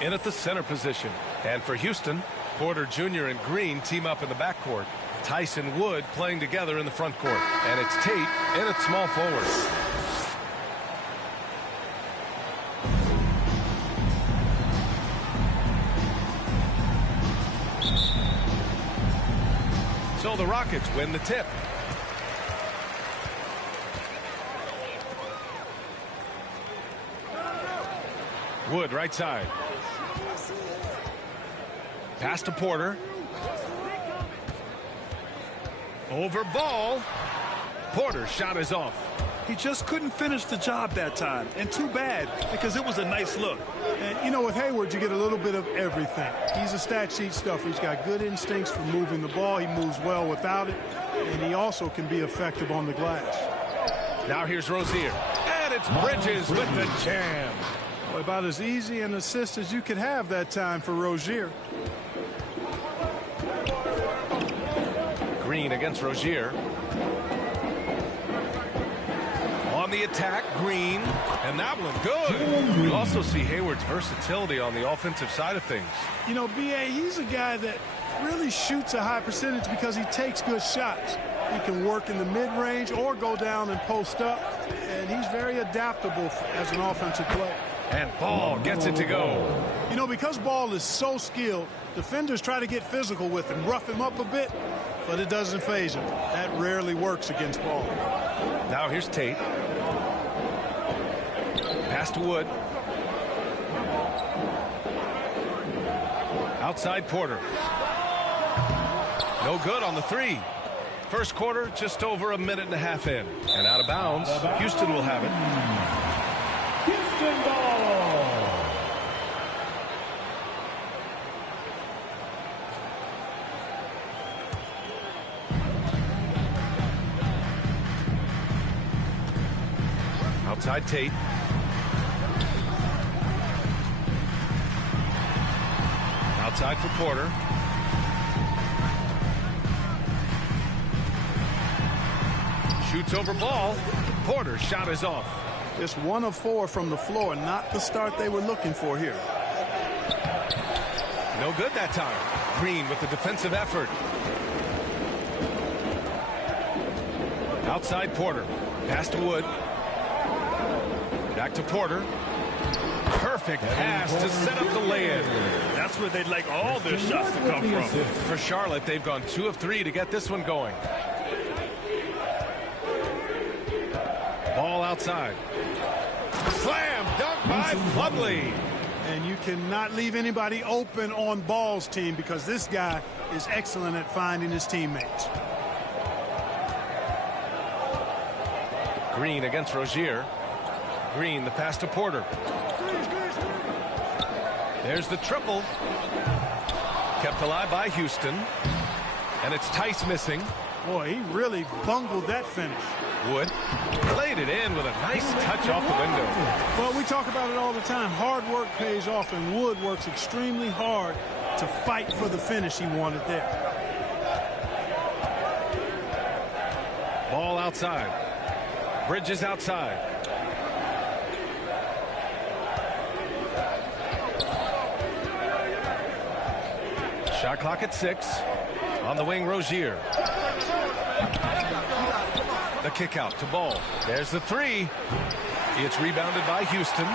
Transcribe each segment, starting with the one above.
in at the center position. And for Houston, Porter Jr. and Green team up in the backcourt. Tyson Wood playing together in the front court. And it's Tate in at small forward. So the Rockets win the tip. Wood right side. Pass to Porter. Over Ball. Porter's shot is off. He just couldn't finish the job that time. And too bad, because it was a nice look. And, you know, with Hayward, you get a little bit of everything. He's a stat sheet stuffer. He's got good instincts for moving the ball. He moves well without it. And he also can be effective on the glass. Now here's Rozier. And it's Bridges with the jam. Well, about as easy an assist as you could have that time for Rozier. Green against Rozier. On the attack, Green. And that one good. You also see Hayward's versatility on the offensive side of things. You know, B.A., he's a guy that really shoots a high percentage because he takes good shots. He can work in the mid-range or go down and post up. And he's very adaptable as an offensive player. And Ball gets it to go. You know, because Ball is so skilled, defenders try to get physical with him, rough him up a bit, but it doesn't faze him. That rarely works against Ball. Now here's Tate. Pass to Wood. Outside Porter. No good on the three. First quarter, just over a minute and a half in. And out of bounds, Houston will have it. Houston ball. Outside Tate. Outside for Porter. Shoots over Ball. Porter's shot is off. Just 1 of 4 from the floor, not the start they were looking for here. No good that time. Green with the defensive effort. Outside Porter. Pass to Wood. Back to Porter. Perfect pass to set up the lay-in. That's where they'd like all their shots to come from. For Charlotte, they've gone 2 of 3 to get this one going. Ball outside. Slam dunk by Plumlee. And you cannot leave anybody open on Ball's team because this guy is excellent at finding his teammates. Green against Rozier. Green, the pass to Porter. There's the triple. Kept alive by Houston. And it's Tice missing. Boy, he really bungled that finish. Wood played it in with a nice touch off the window. Well, we talk about it all the time. Hard work pays off, and Wood works extremely hard to fight for the finish he wanted there. Ball outside. Bridges outside. Shot clock at 6. On the wing, Rozier. The kick out to Ball. There's the three. It's rebounded by Houston.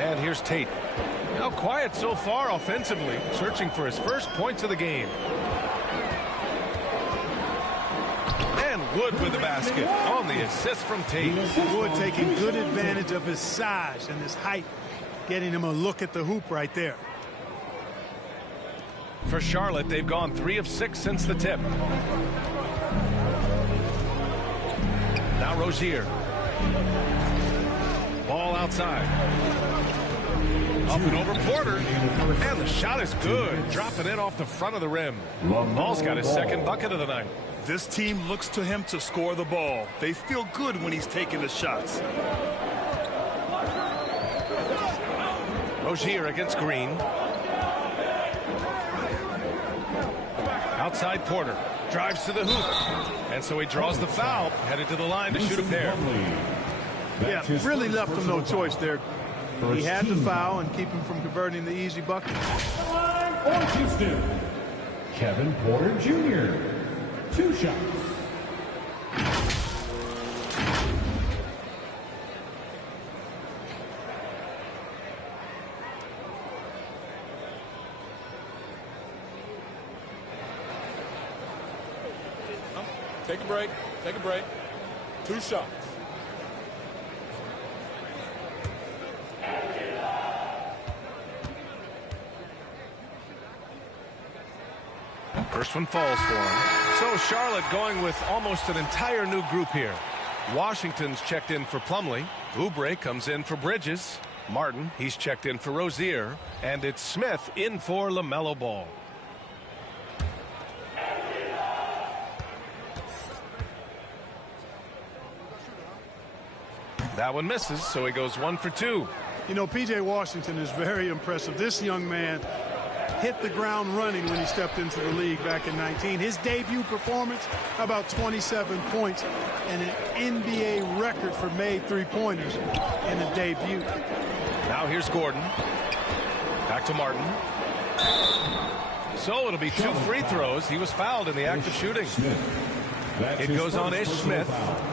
And here's Tate. Now quiet so far offensively, searching for his first points of the game. And Wood with the basket on the assist from Tate. Wood taking good advantage of his size and his height, getting him a look at the hoop right there. For Charlotte, they've gone 3 of 6 since the tip. Now Rozier. Ball outside. Up and over Porter. And the shot is good. Dropping it off the front of the rim. Ball's got his second bucket of the night. This team looks to him to score the ball. They feel good when he's taking the shots. Rozier against Green. Outside Porter. Drives to the hoop. And so he draws the foul. Headed to the line to shoot a pair. Yeah, really left him no choice there. He had to foul and keep him from converting the easy bucket. For Houston, Kevin Porter Jr. 2 shots. Take a break. Take a break. 2 shots. First one falls for him. So Charlotte going with almost an entire new group here. Washington's checked in for Plumlee. Oubre comes in for Bridges. Martin, he's checked in for Rozier. And it's Smith in for LaMelo Ball. That one misses, so he goes 1 for 2. You know, P.J. Washington is very impressive. This young man hit the ground running when he stepped into the league back in 19. His debut performance, about 27 points and an NBA record for made three-pointers in a debut. Now here's Gordon. Back to Martin. So it'll be 2 free throws. He was fouled in the act of shooting. It goes on Ish Smith.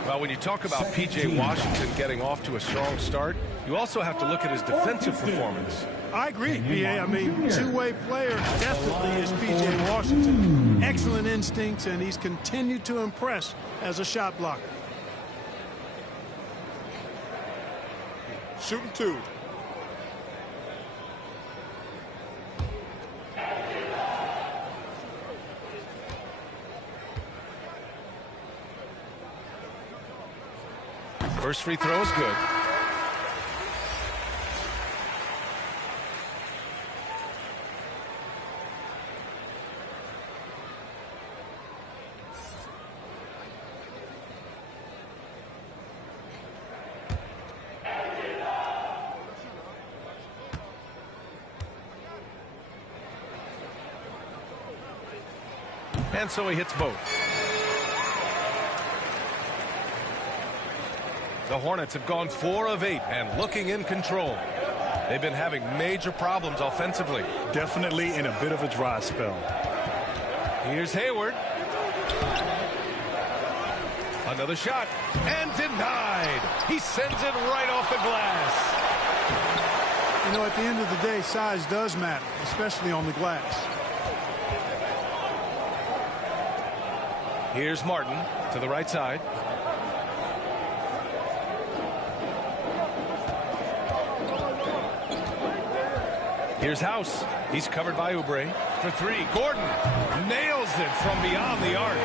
Well, when you talk about P.J. Washington getting off to a strong start, you also have to look at his defensive performance. I agree, B.A. I mean, two-way player definitely is P.J. Washington. Excellent instincts, and he's continued to impress as a shot blocker. Shooting 2. First free throw is good. And so he hits both. The Hornets have gone 4 of 8 and looking in control. They've been having major problems offensively. Definitely in a bit of a dry spell. Here's Hayward. Another shot. And denied. He sends it right off the glass. You know, at the end of the day, size does matter, especially on the glass. Here's Martin to the right side. Here's House. He's covered by Oubre for 3. Gordon nails it from beyond the arc.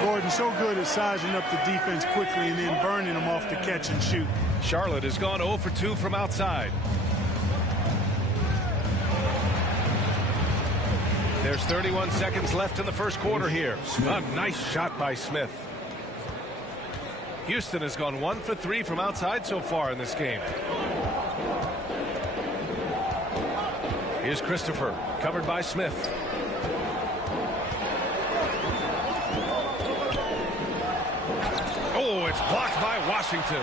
Gordon so good at sizing up the defense quickly and then burning them off the catch and shoot. Charlotte has gone 0 for 2 from outside. There's 31 seconds left in the first quarter here. A nice shot by Smith. Houston has gone 1 for 3 from outside so far in this game. Here's Christopher, covered by Smith. Oh, it's blocked by Washington.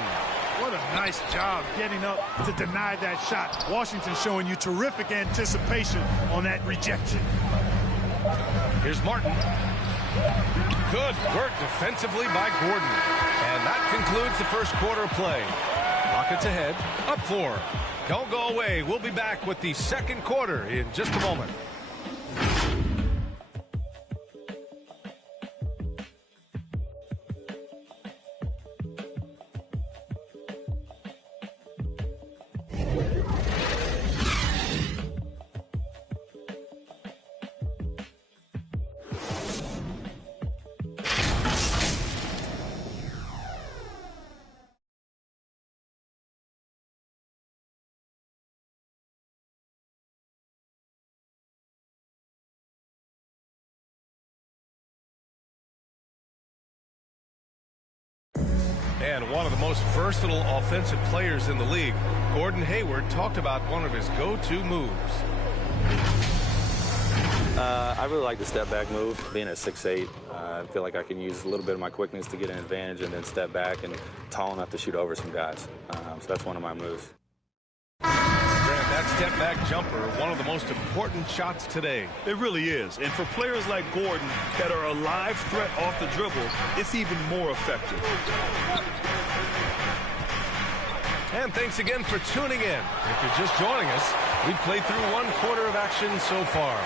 What a nice job getting up to deny that shot. Washington showing you terrific anticipation on that rejection. Here's Martin. Good work defensively by Gordon. And that concludes the first quarter of play. Rockets ahead, up 4. Don't go away. We'll be back with the second quarter in just a moment. And one of the most versatile offensive players in the league, Gordon Hayward, talked about one of his go-to moves. I really like the step back move. Being at 6'8", I feel like I can use a little bit of my quickness to get an advantage and then step back and tall enough to shoot over some guys. So that's one of my moves. Grant, that step back jumper, one of the most important shots today. It really is. And for players like Gordon that are a live threat off the dribble, it's even more effective. And thanks again for tuning in. If you're just joining us, we've played through 1 quarter of action so far.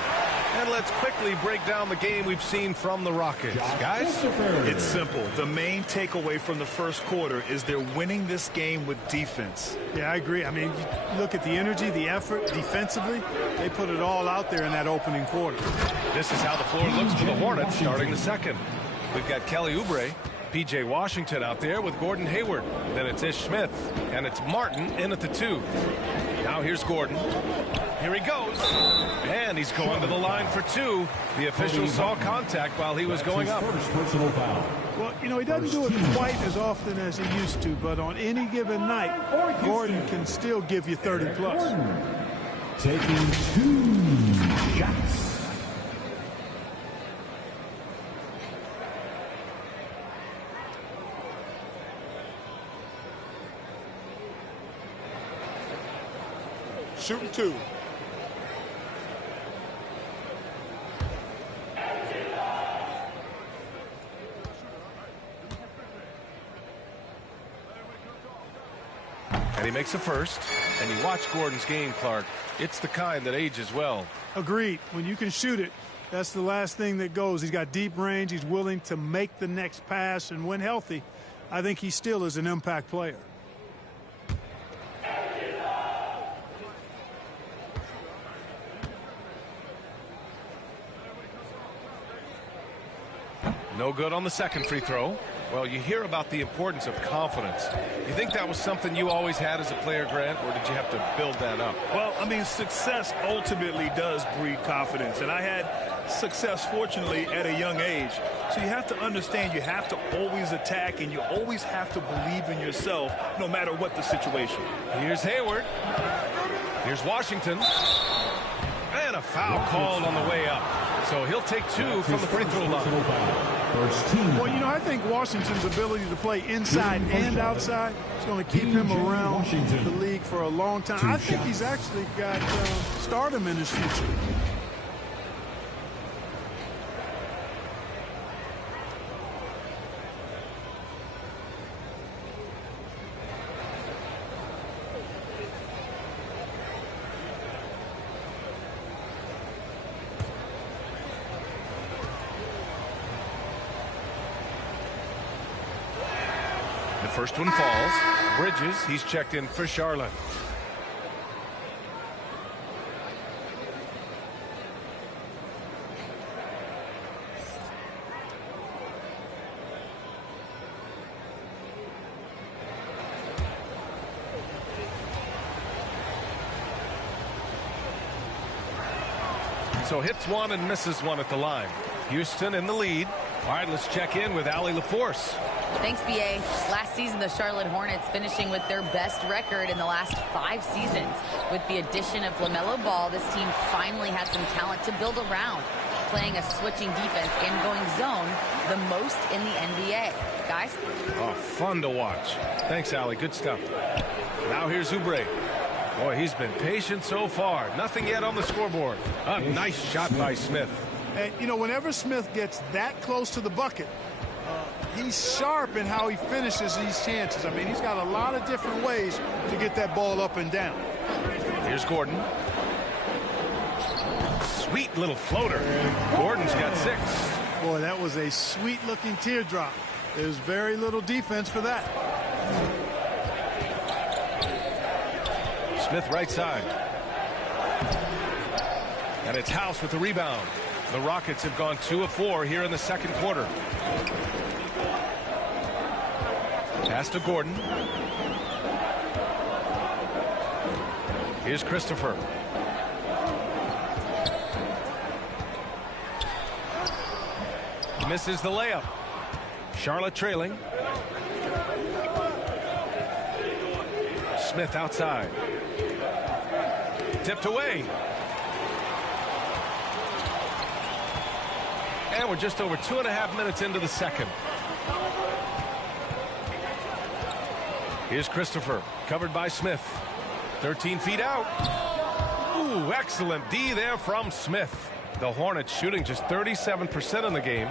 And let's quickly break down the game we've seen from the Rockets. Guys? It's simple. The main takeaway from the first quarter is they're winning this game with defense. Yeah, I agree. I mean, you look at the energy, the effort defensively. They put it all out there in that opening quarter. This is how the floor looks for the Hornets starting the second. We've got Kelly Oubre, P.J. Washington out there with Gordon Hayward. Then it's Ish Smith, and it's Martin in at the 2. Now here's Gordon. Here he goes. And he's going to the line for 2. The official saw contact while he was going up. First personal foul. Well, you know, he doesn't do it quite as often as he used to, but on any given night, Gordon can still give you 30-plus. Taking 2 shots. Shooting 2. And he makes a first. And you watch Gordon's game, Clark. It's the kind that ages well. Agreed. When you can shoot it, that's the last thing that goes. He's got deep range. He's willing to make the next pass. And when healthy, I think he still is an impact player. No good on the second free throw. Well, you hear about the importance of confidence. You think that was something you always had as a player, Grant, or did you have to build that up? Well, I mean, success ultimately does breed confidence. And I had success, fortunately, at a young age. So you have to understand you have to always attack, and you always have to believe in yourself no matter what the situation. Here's Hayward. Here's Washington. And a foul called on the way up. So he'll take 2 from the free throw line. Well, you know, I think Washington's ability to play inside and outside is going to keep him around the league for a long time. I think he's actually got stardom in his future. The first one falls. Bridges, he's checked in for Charlotte. So hits one and misses one at the line. Houston in the lead. All right, let's check in with Allie LaForce. Thanks, B.A. Last season, the Charlotte Hornets finishing with their best record in the last 5 seasons. With the addition of LaMelo Ball, this team finally has some talent to build around, playing a switching defense and going zone the most in the NBA. Guys? Oh, fun to watch. Thanks, Allie. Good stuff. Now here's Oubre. Boy, he's been patient so far. Nothing yet on the scoreboard. A nice shot by Smith. And, you know, whenever Smith gets that close to the bucket, he's sharp in how he finishes these chances. I mean, he's got a lot of different ways to get that ball up and down. Here's Gordon. Sweet little floater. Gordon's got 6. Boy, that was a sweet-looking teardrop. There's very little defense for that. Smith right side. And it's House with the rebound. The Rockets have gone 2 of 4 here in the second quarter. Pass to Gordon. Here's Christopher. Misses the layup. Charlotte trailing. Smith outside. Tipped away. And we're just over 2.5 minutes into the second. Here's Christopher, covered by Smith. 13 feet out. Ooh, excellent D there from Smith. The Hornets shooting just 37% in the game.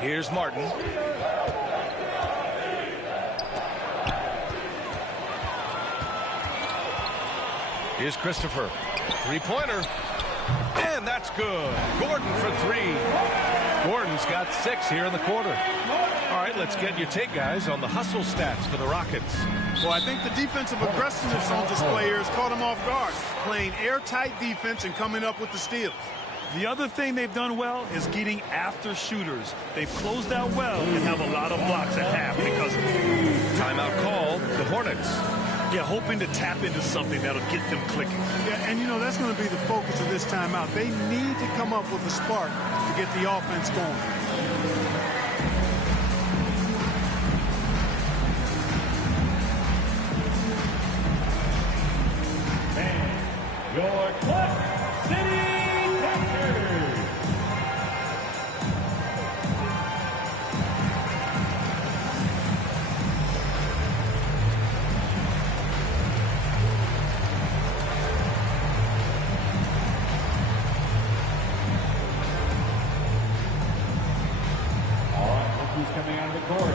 Here's Martin. Here's Christopher. Three-pointer. And that's good. Gordon for three. Gordon's got 6 here in the quarter. All right, let's get your take, guys, on the hustle stats for the Rockets. Well, I think the defensive aggressiveness on display here has caught them off guard. Playing airtight defense and coming up with the steals. The other thing they've done well is getting after shooters. They've closed out well and have a lot of blocks at half because of it. Timeout called, the Hornets. Yeah, hoping to tap into something that'll get them clicking. Yeah, and you know, that's going to be the focus of this timeout. They need to come up with a spark to get the offense going. And your Cliff City Captors. Who's coming out of the court?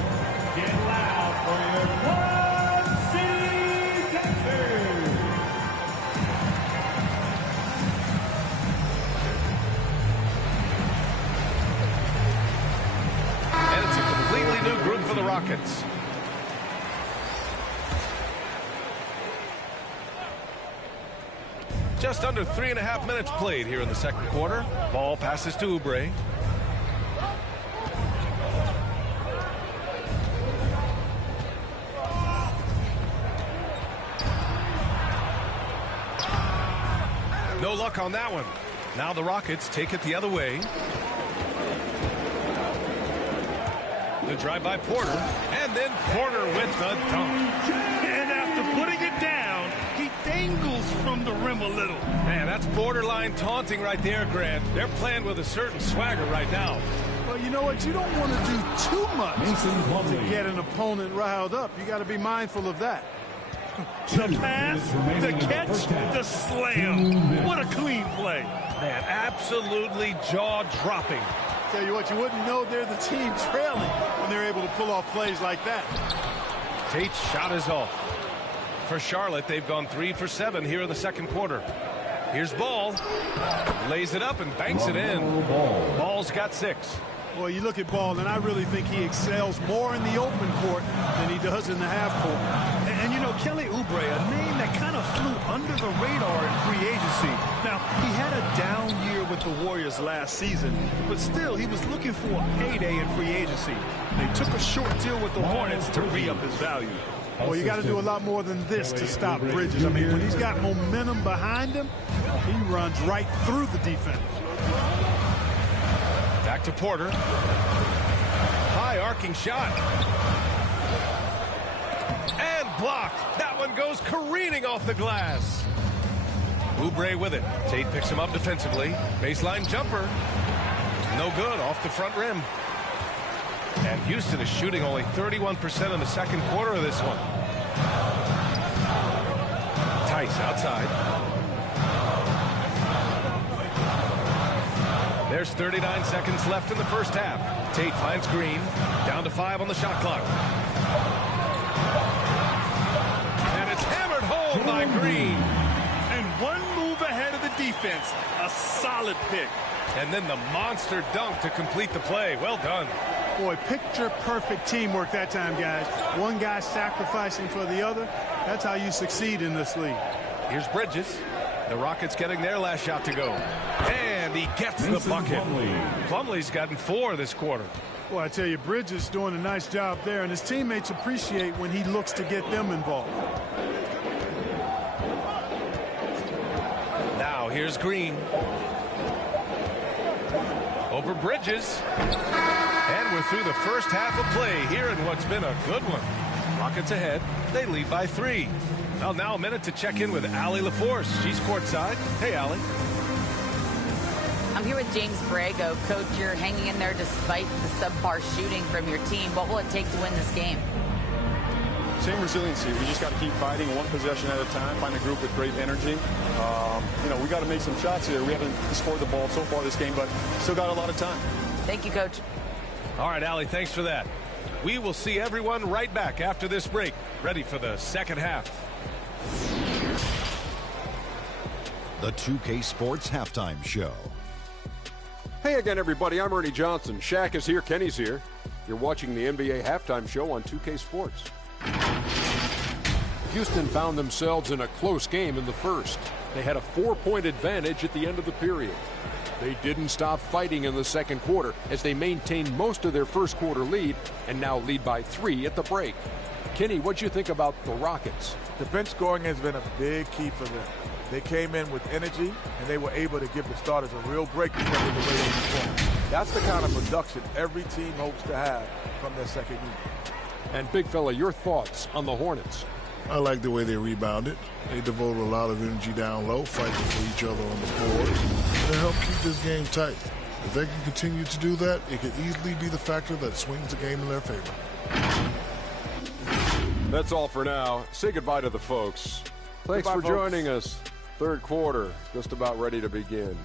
Get loud for your Club City Captors. And it's a completely new group for the Rockets. Just under 3.5 minutes played here in the second quarter. Ball passes to Oubre. No luck on that one. Now the Rockets take it the other way. The drive by Porter, and then Porter with the dunk. And after putting it down, he dangles from the rim a little. Man, that's borderline taunting right there, Grant. They're playing with a certain swagger right now. Well, you know what? You don't want to do too much Mason to Plumlee. get an opponent riled up. You got to be mindful of that. The pass, the catch, the slam. What a clean play. Man, absolutely jaw-dropping. Tell you what, you wouldn't know they're the team trailing when they're able to pull off plays like that. Tate's shot is off. For Charlotte, they've gone 3 for 7 here in the second quarter. Here's Ball. Lays it up and banks it in. Ball's got 6. Boy, you look at Ball, and I really think he excels more in the open court than he does in the half court. And you know, Kelly Oubre, a name that kind of flew under the radar in free agency. Now, he had a down year with the Warriors last season, but still, he was looking for a payday in free agency. They took a short deal with the Hornets to re-up his value. Well, you got to do a lot more than this to stop Bridges. I mean, when he's got momentum behind him, he runs right through the defense. Back to Porter. High arcing shot. And blocked. That one goes careening off the glass. Oubre with it. Tate picks him up defensively. Baseline jumper. No good, off the front rim. And Houston is shooting only 31% in the second quarter of this one. Tice outside. There's 39 seconds left in the first half. Tate finds Green. Down to 5 on the shot clock. And it's hammered home by Green. And one move ahead of the defense. A solid pick. And then the monster dunk to complete the play. Well done. Boy, picture-perfect teamwork that time, guys. One guy sacrificing for the other. That's how you succeed in this league. Here's Bridges. The Rockets getting their last shot to go. And he gets the bucket. Plumlee's gotten 4 this quarter. Well, I tell you, Bridges doing a nice job there, and his teammates appreciate when he looks to get them involved. Now here's Green. Over Bridges. And we're through the first half of play here in what's been a good one. Rockets ahead. They lead by 3. Well, now a minute to check in with Allie LaForce. She's courtside. Hey, Allie. I'm here with James Borrego. Coach, you're hanging in there despite the subpar shooting from your team. What will it take to win this game? Same resiliency. We just got to keep fighting one possession at a time, find a group with great energy. We got to make some shots here. We haven't scored the ball so far this game, but still got a lot of time. Thank you, Coach. All right, Allie, thanks for that. We will see everyone right back after this break, ready for the second half. The 2K Sports Halftime Show. Hey again, everybody. I'm Ernie Johnson. Shaq is here. Kenny's here. You're watching the NBA Halftime Show on 2K Sports. Houston found themselves in a close game in the first. They had a 4-point advantage at the end of the period. They didn't stop fighting in the second quarter as they maintained most of their first quarter lead and now lead by 3 at the break. Kenny, what'd you think about the Rockets? The bench scoring has been a big key for them. They came in with energy, and they were able to give the starters a real break because of the way they performed. That's the kind of production every team hopes to have from their second unit. And Big Fella, your thoughts on the Hornets? I like the way they rebounded. They devoted a lot of energy down low, fighting for each other on the boards. And they help keep this game tight. If they can continue to do that, it could easily be the factor that swings the game in their favor. That's all for now. Say goodbye to the folks. Thanks for joining us. Third quarter, just about ready to begin.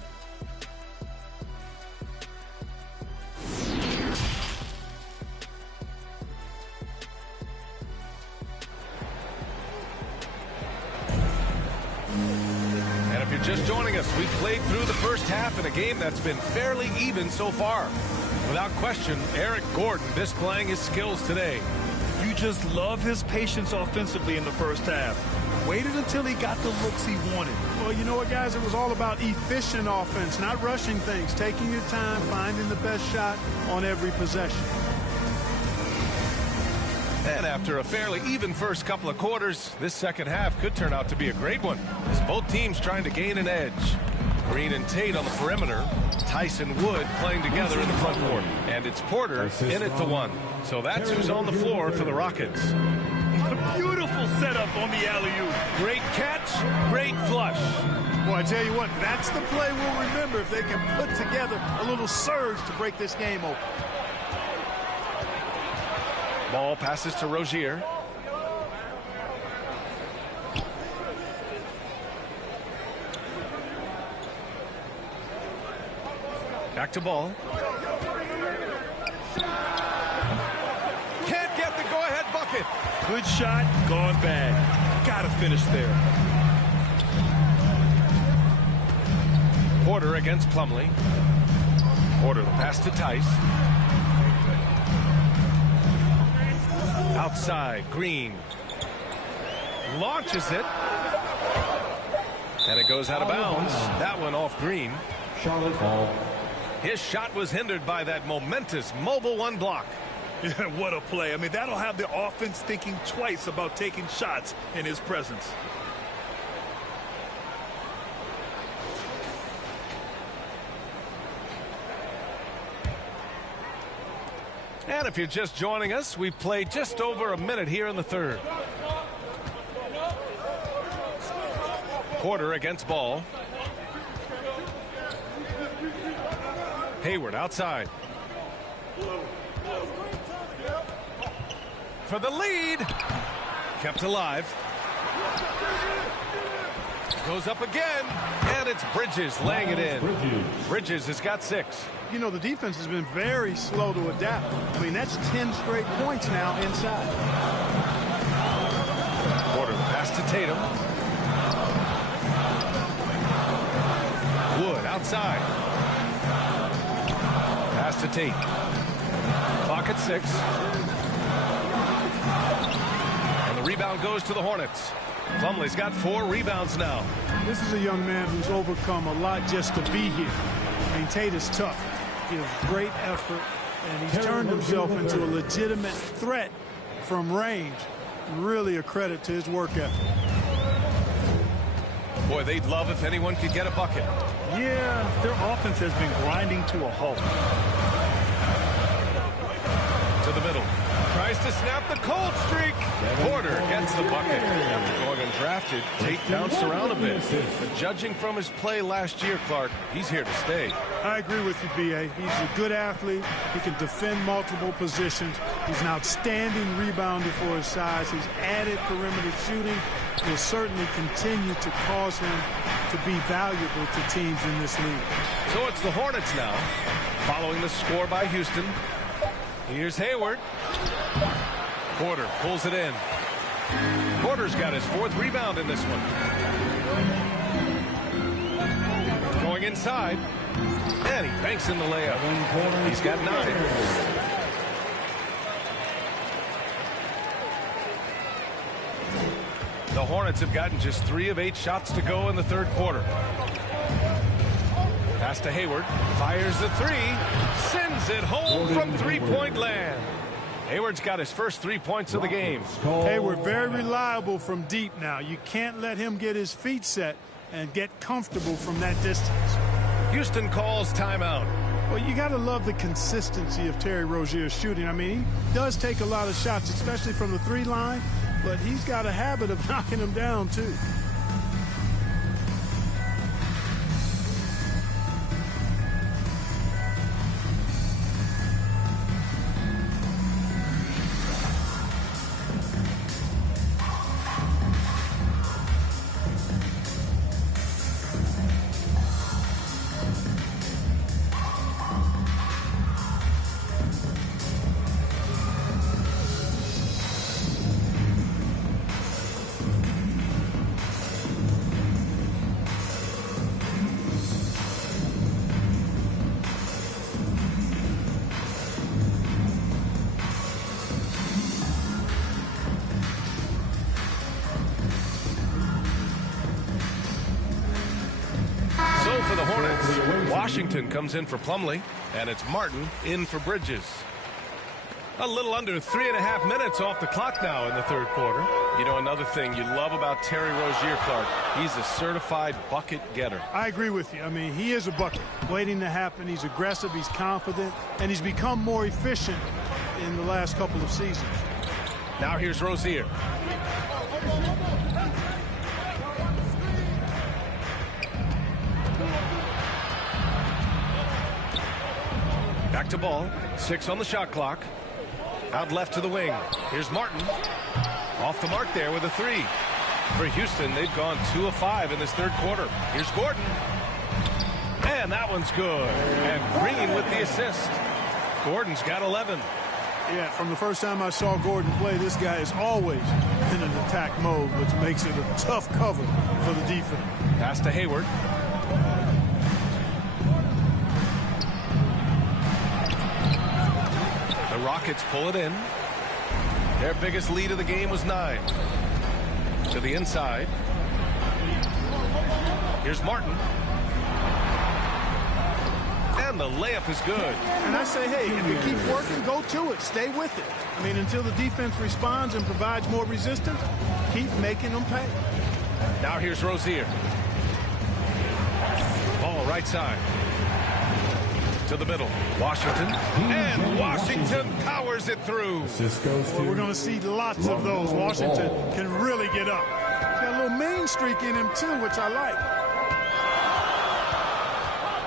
And if you're just joining us, we've played through the first half in a game that's been fairly even so far. Without question, Eric Gordon displaying his skills today. You just love his patience offensively in the first half. Waited until he got the looks he wanted. Well, you know what, guys? It was all about efficient offense, not rushing things, taking your time, finding the best shot on every possession. And after a fairly even first couple of quarters, this second half could turn out to be a great one, as both teams trying to gain an edge. Green and Tate on the perimeter. Tyson Wood playing together in the front court. And it's Porter in at the 1. So that's who's on the floor for the Rockets. A beautiful setup on the alley-oop. Great catch, great flush. Boy, I tell you what, that's the play we'll remember if they can put together a little surge to break this game open. Ball passes to Rozier. Back to Ball. Can't get the go-ahead bucket. Good shot, gone bad. Gotta finish there. Porter against Plumlee. Porter the pass to Tice. Outside, Green. Launches it. And it goes out of bounds. That one off Green. Charlotte Ball. His shot was hindered by that momentous mobile 1 block. Yeah, what a play. I mean, that'll have the offense thinking twice about taking shots in his presence. And if you're just joining us, we've played just over a minute here in the third. Porter against Ball. Hayward outside. For the lead. Kept alive. Goes up again. And it's Bridges laying it in. Bridges has got 6. You know, the defense has been very slow to adapt. I mean, that's 10 straight points now inside. Porter pass to Tatum. Wood outside. Pass to Tate. Clock at 6. And the rebound goes to the Hornets. Plumlee's got 4 rebounds now. This is a young man who's overcome a lot just to be here. I mean, Tate is tough. He has great effort, and he's turned himself into a legitimate threat from range. Really a credit to his work ethic. Boy, they'd love if anyone could get a bucket. Yeah, their offense has been grinding to a halt. To the middle. Tries to snap the cold streak. Porter gets the bucket after going drafted, Tate bounced around a bit. But judging from his play last year, Clark, he's here to stay. I agree with you, B.A. He's a good athlete. He can defend multiple positions. He's an outstanding rebounder for his size. He's added perimeter shooting. Will certainly continue to cause him to be valuable to teams in this league. So it's the Hornets now, following the score by Houston. Here's Hayward. Porter pulls it in. Porter's got his 4th rebound in this one. Going inside. And he banks in the layup. He's got 9. The Hornets have gotten just 3 of 8 shots to go in the 3rd quarter. Pass to Hayward. Fires the 3. Sends it home from 3-point land. Hayward's got his first 3 points of the game. Hayward very reliable from deep now. You can't let him get his feet set and get comfortable from that distance. Houston calls timeout. Well, you got to love the consistency of Terry Rozier's shooting. I mean, he does take a lot of shots, especially from the 3 line, but he's got a habit of knocking them down, too. For the Hornets, Washington comes in for Plumlee, and it's Martin in for Bridges. A little under 3.5 minutes off the clock now in the 3rd quarter. You know, another thing you love about Terry Rozier, Clark, he's a certified bucket getter. I agree with you. I mean, he is a bucket waiting to happen. He's aggressive, he's confident, and he's become more efficient in the last couple of seasons. Now here's Rozier. Back to ball. 6 on the shot clock. Out left to the wing. Here's Martin. Off the mark there with a 3. For Houston, they've gone 2 of 5 in this 3rd quarter. Here's Gordon. And that one's good. And Green with the assist. Gordon's got 11. Yeah, from the first time I saw Gordon play, this guy is always in an attack mode, which makes it a tough cover for the defense. Pass to Hayward. The Rockets pull it in. Their biggest lead of the game was 9. To the inside. Here's Martin. And the layup is good. And I say, hey, if it keeps working, go to it. Stay with it. I mean, until the defense responds and provides more resistance, keep making them pay. Now here's Rozier. Ball right side. To the middle. Washington. And Washington powers it through. Well, we're going to see lots of those. Washington can really get up. He's got a little mean streak in him, too, which I like.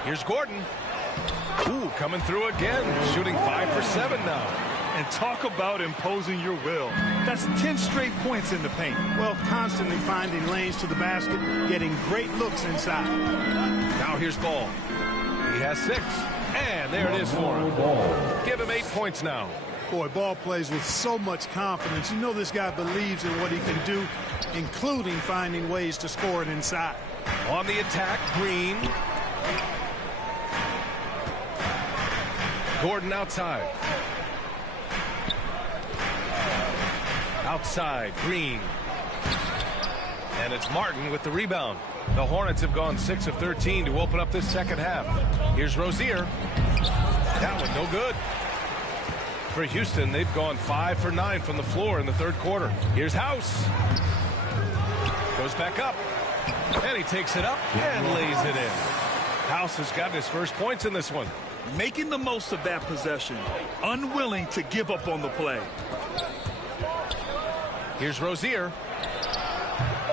Here's Gordon. Ooh, coming through again. Shooting 5 for 7 now. And talk about imposing your will. That's 10 straight points in the paint. Well, constantly finding lanes to the basket, getting great looks inside. Now here's Ball. He has 6. And there it is for him. Give him 8 points now. Boy, Ball plays with so much confidence. You know this guy believes in what he can do, including finding ways to score it inside. On the attack, Green. Gordon outside. Outside, Green. And it's Martin with the rebound. The Hornets have gone 6 of 13 to open up this second half. Here's Rozier. That one no good. For Houston, they've gone 5 for 9 from the floor in the 3rd quarter. Here's House. Goes back up. And he takes it up and lays it in. House has gotten his first points in this one. Making the most of that possession. Unwilling to give up on the play. Here's Rozier.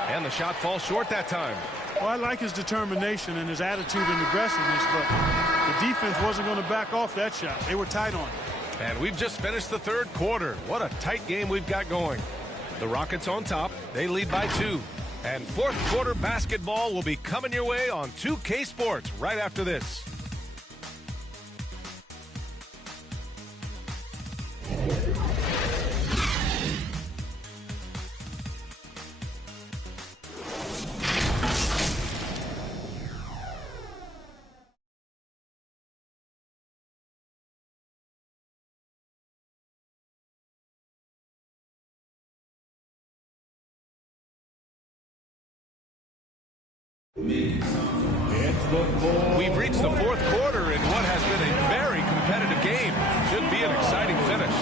And the shot falls short that time. Well, I like his determination and his attitude and aggressiveness, but the defense wasn't going to back off that shot. They were tight on it. And we've just finished the third quarter. What a tight game we've got going. The Rockets on top. They lead by 2. And fourth quarter basketball will be coming your way on 2K Sports right after this. We've reached the fourth quarter in what has been a very competitive game. Should be an exciting finish.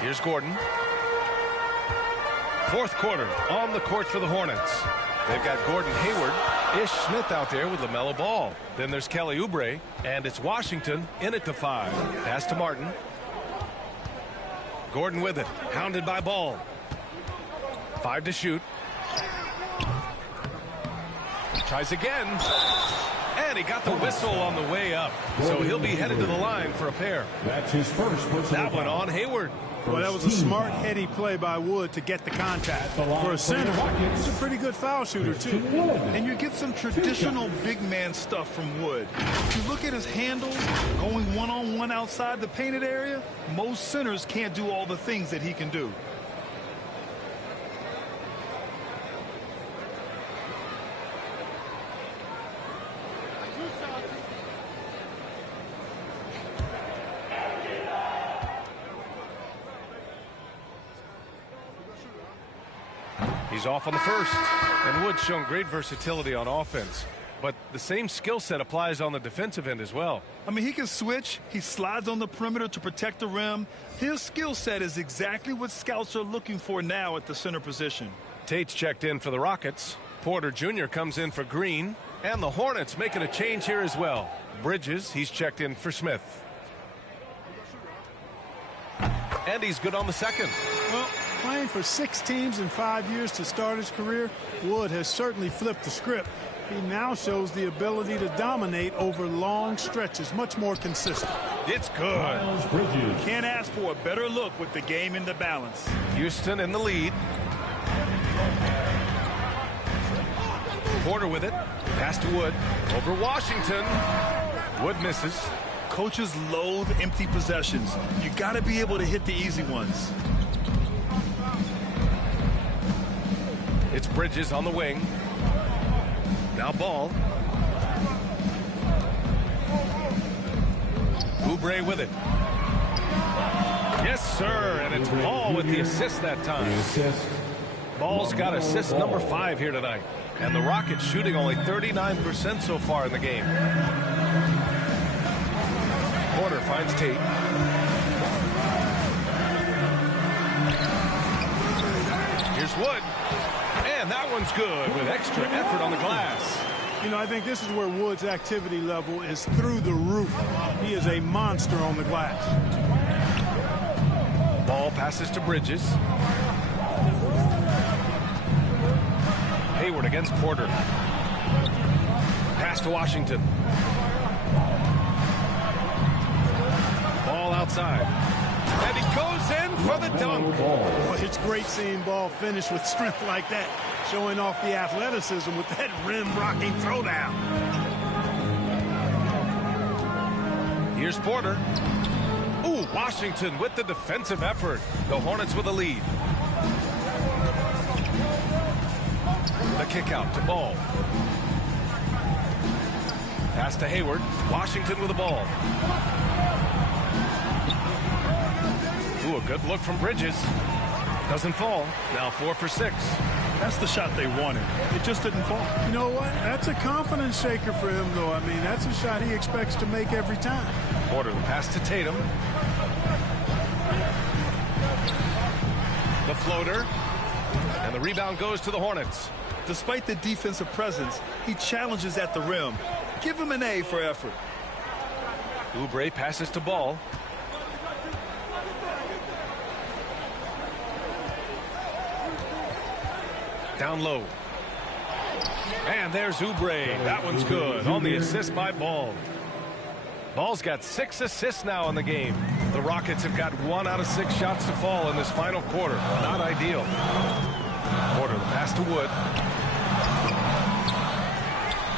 Here's Gordon. Fourth quarter on the court for the Hornets. They've got Gordon Hayward, Ish Smith out there with LaMelo Ball. Then there's Kelly Oubre, and it's Washington in it to 5. Pass to Martin. Gordon with it, hounded by Ball. 5 to shoot. Tries again. And he got the whistle on the way up. So he'll be headed to the line for a pair. That's his first personal That one on Hayward. Well, that was a smart, heady play by Wood to get the contact. For a center, he's a pretty good foul shooter, too. And you get some traditional big man stuff from Wood. If you look at his handle, going one-on-one outside the painted area, most centers can't do all the things that he can do. He's off on the first. And Wood's shown great versatility on offense. But the same skill set applies on the defensive end as well. I mean, he can switch. He slides on the perimeter to protect the rim. His skill set is exactly what scouts are looking for now at the center position. Tate's checked in for the Rockets. Porter Jr. comes in for Green. And the Hornets making a change here as well. Bridges, he's checked in for Smith. And he's good on the second. Well, playing for 6 teams in 5 years to start his career, Wood has certainly flipped the script. He now shows the ability to dominate over long stretches, much more consistent. It's good. Can't ask for a better look with the game in the balance. Houston in the lead. Porter with it. Pass to Wood. Over Washington. Wood misses. Coaches loathe empty possessions. You got to be able to hit the easy ones. It's Bridges on the wing. Now Ball. Oubre with it. Yes, sir. And it's Ball with the assist that time. Ball's got assist number 5 here tonight. And the Rockets shooting only 39% so far in the game. Porter finds Tate. Here's Wood. And that one's good with extra effort on the glass. You know, I think this is where Wood's activity level is through the roof. He is a monster on the glass. Ball passes to Bridges. Hayward against Porter. Pass to Washington. Ball outside. And he goes in for the dunk. Well, it's great seeing Ball finish with strength like that, showing off the athleticism with that rim-rocking throwdown. Here's Porter. Ooh, Washington with the defensive effort. The Hornets with a lead. The kick out to Ball. Pass to Hayward. Washington with the ball. Ooh, a good look from Bridges. Doesn't fall. Now 4 for 6. That's the shot they wanted. It just didn't fall. You know what? That's a confidence shaker for him, though. I mean, that's a shot he expects to make every time. Porter, the pass to Tatum. The floater. And the rebound goes to the Hornets. Despite the defensive presence, he challenges at the rim. Give him an A for effort. Oubre passes to Ball. Down low. And there's Oubre. That one's good on the assist by Ball. Ball's got 6 assists now in the game. The Rockets have got 1 out of 6 shots to fall in this final quarter. Not ideal. Porter, the pass to Wood.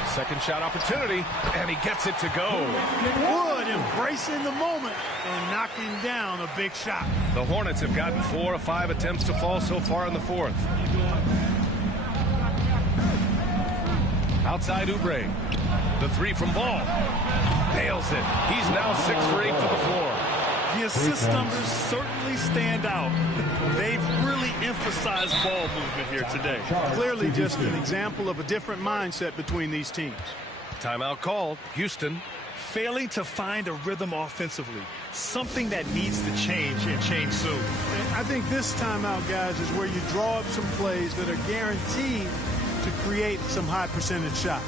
Second shot opportunity, and he gets it to go. Wood embracing the moment and knocking down a big shot. The Hornets have gotten 4 of 5 attempts to fall so far in the fourth. Outside Oubre. The 3 from Ball. Nails it. He's now 6 for 8 from the floor. The assist numbers certainly stand out. They've really emphasized ball movement here today. Clearly just an example of a different mindset between these teams. Timeout called. Houston. Failing to find a rhythm offensively. Something that needs to change and change soon. And I think this timeout, guys, is where you draw up some plays that are guaranteed to create some high percentage shots.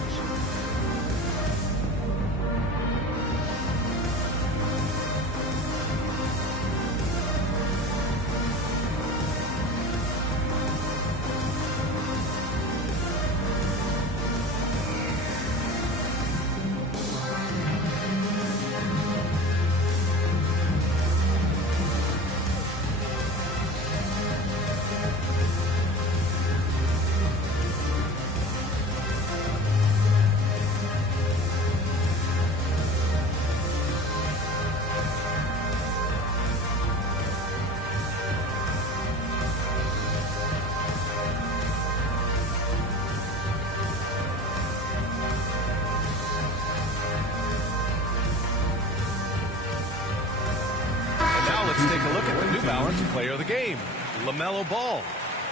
Let's take a look at the New Balance player of the game, LaMelo Ball.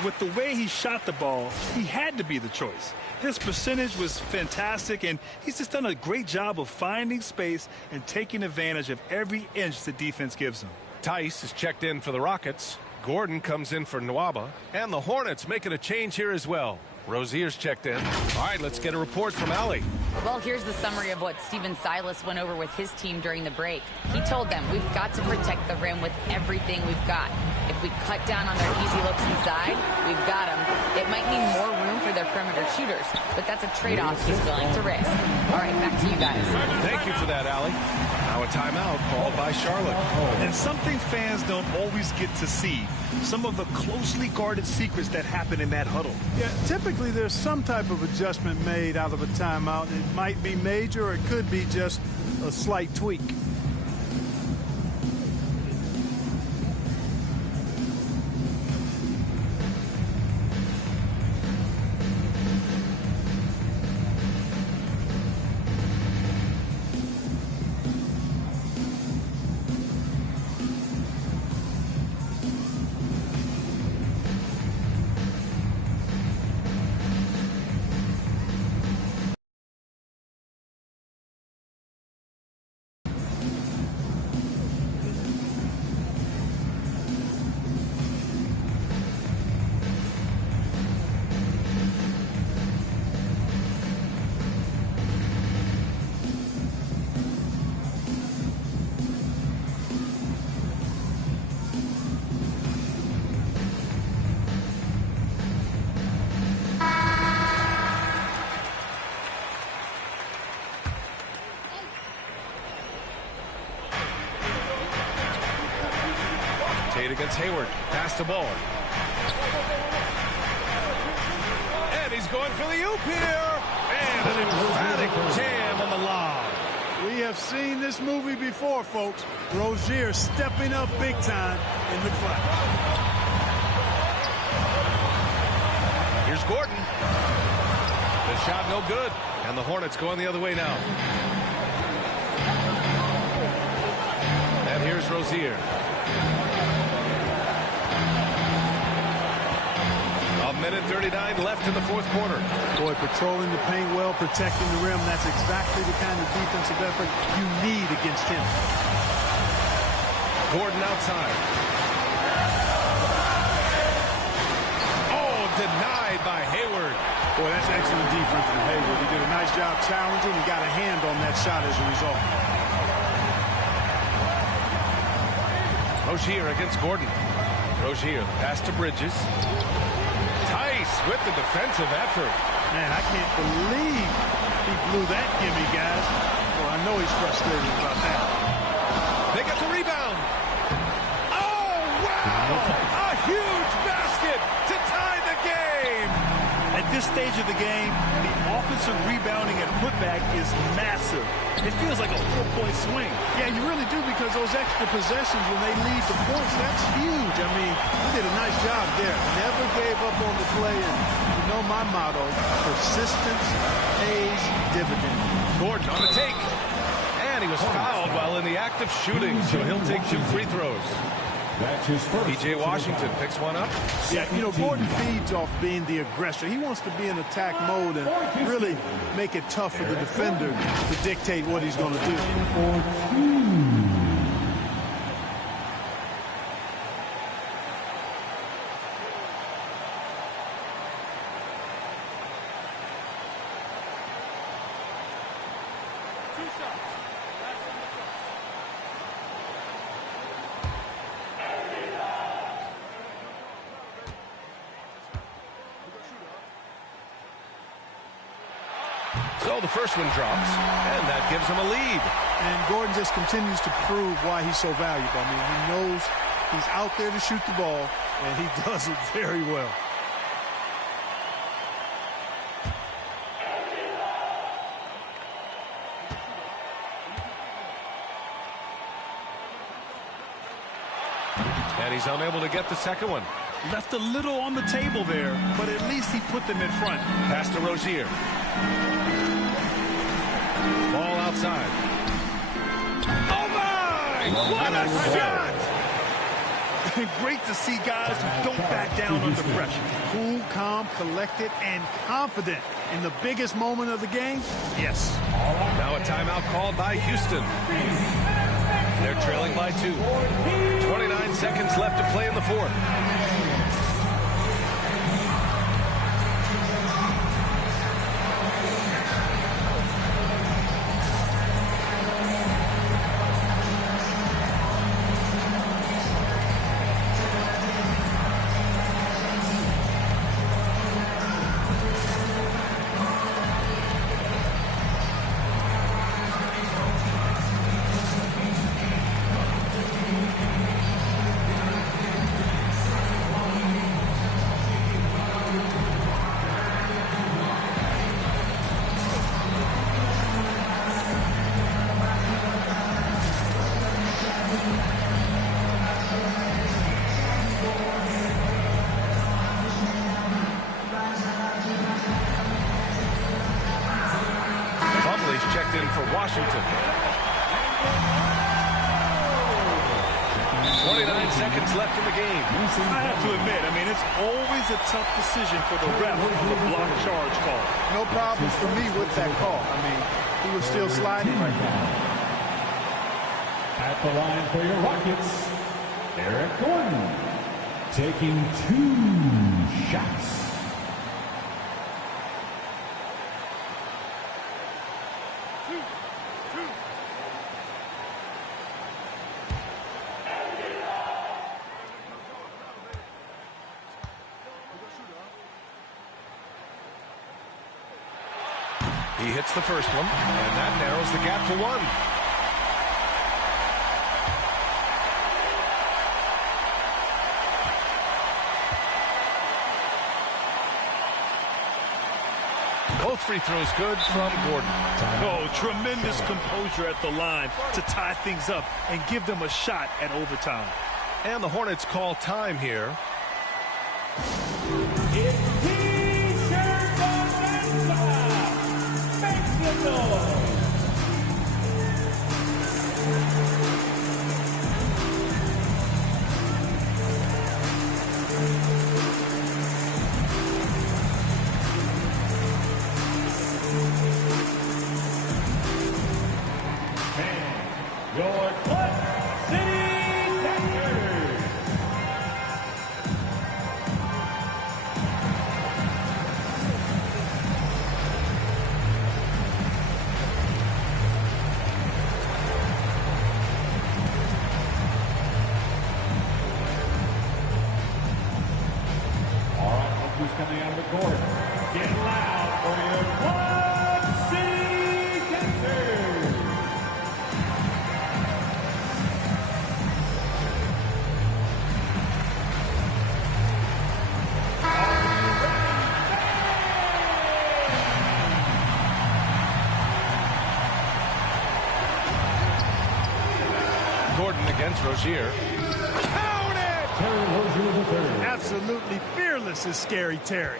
With the way he shot the ball, he had to be the choice. His percentage was fantastic, and he's just done a great job of finding space and taking advantage of every inch the defense gives him. Tice is checked in for the Rockets. Gordon comes in for Nwaba. And the Hornets making a change here as well. Rozier's checked in. All right, let's get a report from Allie. Well, here's the summary of what Stephen Silas went over with his team during the break. He told them, we've got to protect the rim with everything we've got. If we cut down on their easy looks inside, we've got them. It might mean more room for their perimeter shooters, but that's a trade-off he's willing to risk. All right, back to you guys. Thank you for that, Allie. Now a timeout called by Charlotte. And something fans don't always get to see, some of the closely guarded secrets that happen in that huddle. Yeah, typically there's some type of adjustment made out of a timeout. It might be major or it could be just a slight tweak. Against Hayward. Pass the ball. And he's going for the oop here. And an emphatic jam on the lob. We have seen this movie before, folks. Rozier stepping up big time in the clutch. Here's Gordon. The shot no good. And the Hornets going the other way now. And here's Rozier. Minute 39 left in the fourth quarter. Boy, patrolling the paint well, protecting the rim. That's exactly the kind of defensive effort you need against him. Gordon outside. Oh, denied by Hayward. Boy, that's excellent defense from Hayward. He did a nice job challenging and got a hand on that shot as a result. Rozier against Gordon. Rozier, pass to Bridges. Tice nice with the defensive effort. Man, I can't believe he blew that gimme, guys. Well, I know he's frustrated about that. They get the rebound. Oh, wow! A huge basket to tie the game. At this stage of the game, the offensive rebounding and putback is massive. It feels like a 4-point swing. Yeah, you really do, because those extra possessions when they lead the points, that's huge. I mean, he did a nice job there. Never gave up on the play. And you know my motto, persistence pays dividends. Gordon on the take. And he was fouled while in the act of shooting, so he'll take 2 free throws. That's his first. P.J. Washington picks one up. Yeah, you know, Gordon feeds off being the aggressor. He wants to be in attack mode and really make it tough for the defender to dictate what he's going to do. So the first one drops, and that gives him a lead. And Gordon just continues to prove why he's so valuable. I mean, he knows he's out there to shoot the ball, and he does it very well. And he's unable to get the second one. Left a little on the table there, but at least he put them in front. Pass to Rozier. Ball outside. Oh, my! What a shot! Great to see guys who don't back down under pressure. Cool, calm, collected, and confident in the biggest moment of the game. Yes. Now a timeout called by Houston. They're trailing by 2. 29 seconds left to play in the fourth. Checked in for Washington. 29 seconds left in the game. I have to admit, I mean, it's always a tough decision for the ref on the block charge call. No problems for me with that call. I mean, he was still sliding right now. At the line for your Rockets, Eric Gordon, taking 2 shots. He hits the first one, and that narrows the gap to 1. Both free throws good from Gordon. Oh, tremendous composure at the line to tie things up and give them a shot at overtime. And the Hornets call time here. Your Clutch City Tigers. coming out of the court. Get loud for your Quad City Captors. Gordon against Rozier. Absolutely fearless is Scary Terry.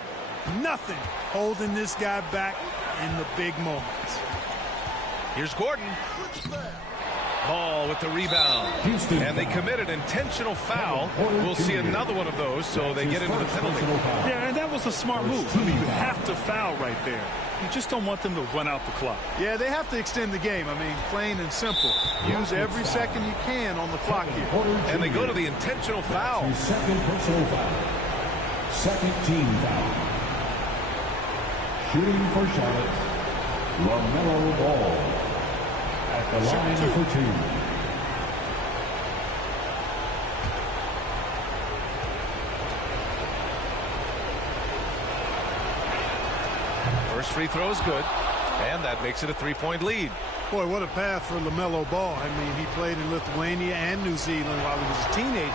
Nothing holding this guy back in the big moments. Here's Gordon. Ball with the rebound. Houston. And they committed intentional foul. We'll see another one of those, so they get into the penalty. Yeah, and that was a smart move. I mean, you have to foul right there. You just don't want them to run out the clock. Yeah, they have to extend the game. I mean, plain and simple. Use every second you can on the clock here. And they go to the intentional foul. His second personal foul. Second team foul. Shooting for Charlotte, LaMelo Ball. At the line for two. First free throw is good, and that makes it a three-point lead. Boy, what a path for LaMelo Ball. I mean, he played in Lithuania and New Zealand while he was a teenager,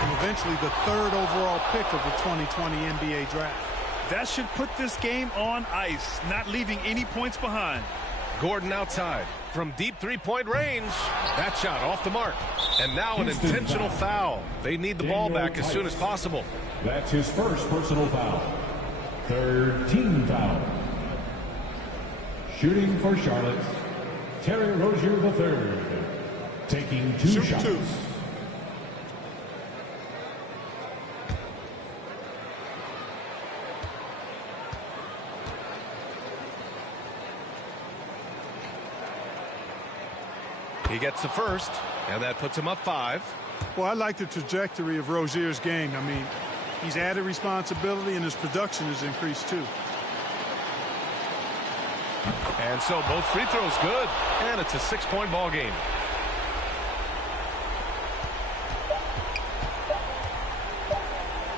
and eventually the third overall pick of the 2020 NBA draft. That should put this game on ice, not leaving any points behind. Gordon outside from deep three-point range. That shot off the mark. And now an intentional foul. They need the ball back as soon as possible. That's his first personal foul. Third team foul. Shooting for Charlotte, Terry Rozier III. Taking two shots. He gets the first, and that puts him up 5. Well, I like the trajectory of Rozier's game. I mean, he's added responsibility, and his production has increased too. And so both free throws good, and it's a 6-point ball game.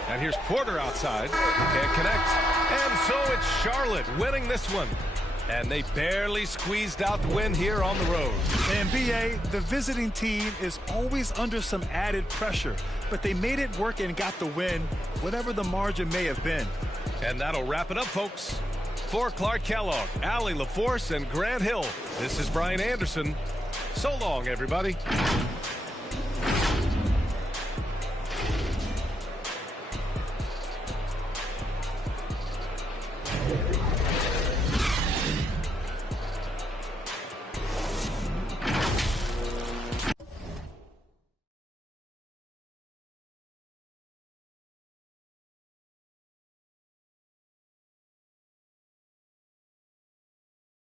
And here's Porter outside. Can't connect. And so it's Charlotte winning this one. And they barely squeezed out the win here on the road. And BA, the visiting team is always under some added pressure, but they made it work and got the win, whatever the margin may have been. And that'll wrap it up, folks. For Clark Kellogg, Allie LaForce, and Grant Hill, this is Brian Anderson. So long, everybody.